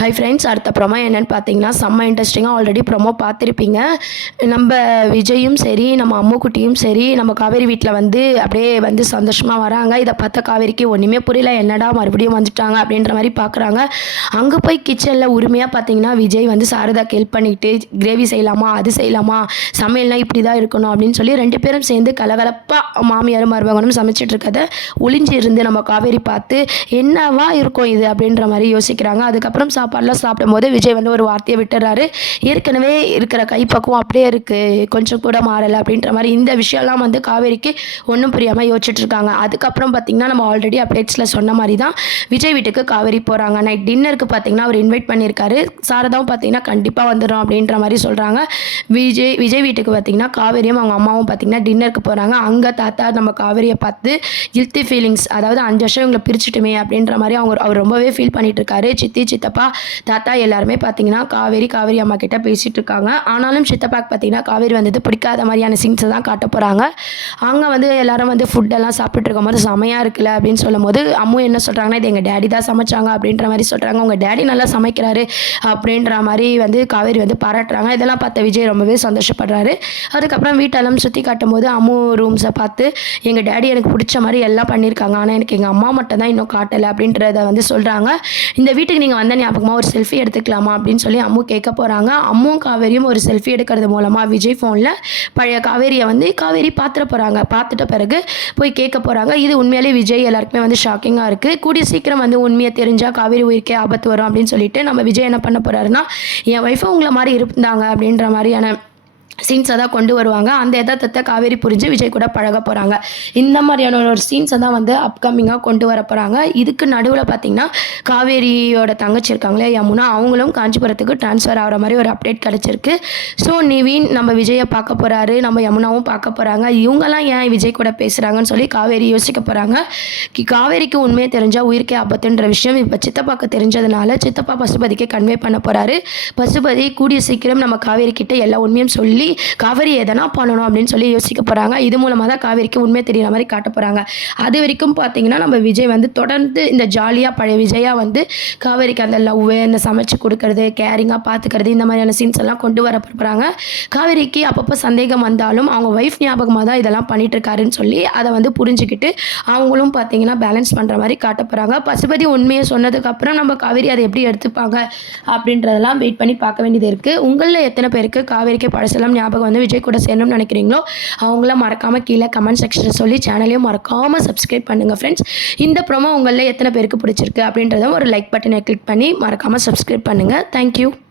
Hi friends, அடுத்த promo என்னென்னு பார்த்தீங்கன்னா செம்ம இன்ட்ரெஸ்டிங்காக ஆல்ரெடி ப்ரொமோ பார்த்துருப்பீங்க. நம்ம விஜயும் சரி, நம்ம அம்முக்குட்டியும் சரி, நம்ம காவேரி வீட்டில் வந்து அப்படியே வந்து சந்தோஷமாக வராங்க. இதை பார்த்த காவேரிக்கு ஒன்றுமே புரியல, என்னடா மறுபடியும் வந்துட்டாங்க அப்படின்ற மாதிரி பார்க்குறாங்க. அங்கே போய் கிச்சனில் உரிமையாக பார்த்தீங்கன்னா விஜய் வந்து சாரதாக்கு ஹெல்ப் பண்ணிக்கிட்டு கிரேவி செய்யலாமா, அது செய்யலாமா, சமையல்னால் இப்படி தான் இருக்கணும் அப்படின்னு சொல்லி 2 பேரும் சேர்ந்து கலகலப்பாக மாமியாரும் மருமகனும் சமைச்சிட்டு இருக்கதை ஒளிஞ்சு இருந்து நம்ம காவேரி பார்த்து என்னவா இருக்கும் இது அப்படின்ற மாதிரி யோசிக்கிறாங்க. அதுக்கப்புறம் சாப்பாடுலாம் சாப்பிடும்போது விஜய் வந்து ஒரு வார்த்தையை விட்டுறாரு, ஏற்கனவே இருக்கிற கைப்பக்குவம் அப்படியே இருக்குது, கொஞ்சம் கூட மாறலை அப்படின்ற மாதிரி. இந்த விஷயம்லாம் வந்து காவேரிக்கு ஒன்றும் புரியாமல் யோசிச்சுட்டு இருக்காங்க. அதுக்கப்புறம் பார்த்திங்கன்னா நம்ம ஆல்ரெடி அப்டேட்ஸில் சொன்ன மாதிரி தான் விஜய் வீட்டுக்கு காவேரி போகிறாங்க. நைட் டின்னருக்கு பார்த்திங்கன்னா அவர் இன்வைட் பண்ணியிருக்காரு. சாரதாவும் பார்த்திங்கன்னா கண்டிப்பாக வந்துடும் அப்படின்ற மாதிரி சொல்கிறாங்க. விஜய் வீட்டுக்கு பார்த்திங்கன்னா காவேரியும் அவங்க அம்மாவும் பார்த்திங்கன்னா டின்னருக்கு போகிறாங்க. அங்கே தாத்தா நம்ம காவேரியை பார்த்து கில்ட்டி ஃபீலிங்ஸ், அதாவது 5 வருஷம் இவங்களை பிரிச்சுட்டுமே அப்படின்ற மாதிரி அவர் ரொம்பவே ஃபீல் பண்ணிட்டு இருக்காரு. சித்தி, சித்தப்பா, தாத்தா எல்லாருமே பார்த்தீங்கன்னா காவேரி அம்மா கிட்ட பேசிகிட்டு இருக்காங்க. ஆனாலும் சித்தப்பாக்கு பார்த்தீங்கன்னா காவேரி வந்தது பிடிக்காத மாதிரியான சீன்ஸை தான் காட்ட போகிறாங்க. அங்கே வந்து எல்லாரும் வந்து ஃபுட்டெல்லாம் சாப்பிட்டுட்டு இருக்கும்போது செமையாக இருக்குல்ல அப்படின்னு சொல்லும் போது அம்மு என்ன சொல்கிறாங்கன்னா, இது எங்கள் டேடி தான் சமைச்சாங்க அப்படின்ற மாதிரி சொல்கிறாங்க. உங்கள் டேடி நல்லா சமைக்கிறாரு அப்படின்ற மாதிரி வந்து காவேரி வந்து பாராட்டுறாங்க. இதெல்லாம் பார்த்த விஜய் ரொம்பவே சந்தோஷப்படுறாரு. அதுக்கப்புறம் வீட்டெல்லாம் சுற்றி காட்டும் போது அம்மு ரூம்ஸை பார்த்து எங்கள் டேடி எனக்கு பிடிச்ச மாதிரி எல்லாம் பண்ணியிருக்காங்க, ஆனால் எனக்கு எங்கள் அம்மா மட்டும் தான் இன்னும் காட்டலை அப்படின்றத வந்து சொல்கிறாங்க. இந்த வீட்டுக்கு நீங்கள் வந்த ஞாபகமாக ஒரு செல்ஃபி எடுத்துக்கலாமா அப்படின்னு சொல்லி அம்மு கேட்க போகிறாங்க. அம்மும் காவேரியும் ஒரு செல்ஃபி எடுக்கிறது மூலமாக விஜய் ஃபோனில் பழைய காவேரியை வந்து காவேரி பார்த்துட போகிறாங்க. பார்த்துட்ட பிறகு போய் கேட்க போகிறாங்க. இது உண்மையிலே விஜய் எல்லாருக்குமே வந்து ஷாக்கிங்காக இருக்குது. கூடிய சீக்கிரம் வந்து உண்மையை தெரிஞ்சால் காவேரி உயிருக்கே ஆபத்து வரும் அப்படின்னு சொல்லிட்டு நம்ம விஜய் என்ன பண்ண போகிறாருன்னா, என் ஒய்ஃபை உங்களை மாதிரி இருந்தாங்க அப்படின்ற மாதிரியான சீன்ஸை தான் கொண்டு வருவாங்க. அந்த யதார்த்தத்தை காவேரி புரிஞ்சு விஜய் கூட பழக போகிறாங்க. இந்த மாதிரியான ஒரு சீன்ஸை தான் வந்து அப்கமிங்காக கொண்டு வர போகிறாங்க. இதுக்கு நடுவில் பார்த்திங்கன்னா காவேரியோட தங்கச்சி இருக்காங்களே யமுனா, அவங்களும் காஞ்சிபுரத்துக்கு ட்ரான்ஸ்ஃபர் ஆகிற மாதிரி ஒரு அப்டேட் கிடச்சிருக்கு. ஸோ நிவின் நம்ம விஜயை பார்க்க போகிறாரு, நம்ம யமுனாவும் பார்க்க போகிறாங்க. இவங்கெல்லாம் ஏன் விஜய் கூட பேசுகிறாங்கன்னு சொல்லி காவேரி யோசிக்க போகிறாங்க. காவேரிக்கு உண்மையை தெரிஞ்சால் உயிருக்கே ஆபத்துன்ற விஷயம் இப்போ சித்தப்பாக்கு தெரிஞ்சதுனால சித்தப்பா பசுபதிக்கு கன்வே பண்ண போகிறாரு. பசுபதி கூடிய சீக்கிரம் நம்ம காவேரி கிட்ட எல்லா உண்மையும் சொல்லி காவேரி எதனா பண்ணணும் அப்படின்னு சொல்லி யோசிக்க போகிறாங்க. இது மூலமாக தான் காவேரிக்கு உண்மை தெரிகிற மாதிரி காட்ட போகிறாங்க. அது வரைக்கும் பார்த்தீங்கன்னா நம்ம விஜய் வந்து தொடர்ந்து இந்த ஜாலியாக பழைய விஜயா வந்து காவேரிக்கு அந்த லவ், இந்த சமைச்சு கொடுக்கறது, கேரிங்காக பார்த்துக்கிறது, இந்த மாதிரியான சீன்ஸ் எல்லாம் கொண்டு வர போகிறாங்க. காவேரிக்கு அப்பப்போ சந்தேகம் வந்தாலும் அவங்க ஒய்ஃப் ஞாபகமாக தான் இதெல்லாம் பண்ணிட்டு இருக்காருன்னு சொல்லி அதை வந்து புரிஞ்சுக்கிட்டு அவங்களும் பார்த்தீங்கன்னா பேலன்ஸ் பண்ணுற மாதிரி காட்ட போகிறாங்க. பசுபதி உண்மையை சொன்னதுக்கப்புறம் நம்ம காவேரி அதை எப்படி எடுத்துப்பாங்க அப்படின்றதெல்லாம் வெயிட் பண்ணி பார்க்க வேண்டியது இருக்குது. உங்களில் எத்தனை பேருக்கு காவேரிக்கு பழசெல்லாம் ஞாபகம் வந்து விஜய் கூட சேரணும்னு நினைக்கிறீங்களோ அவங்கள மறக்காமல் கீழே கமெண்ட் செக்ஷனில் சொல்லி சேனலையும் மறக்காமல் சப்ஸ்கிரைப் பண்ணுங்கள் ஃப்ரெண்ட்ஸ். இந்த ப்ரோமோ உங்களில் எத்தனை பேருக்கு பிடிச்சிருக்கு அப்படின்றத ஒரு லைக் பட்டனை கிளிக் பண்ணி மறக்காமல் சப்ஸ்கிரைப் பண்ணுங்கள். தேங்க்யூ.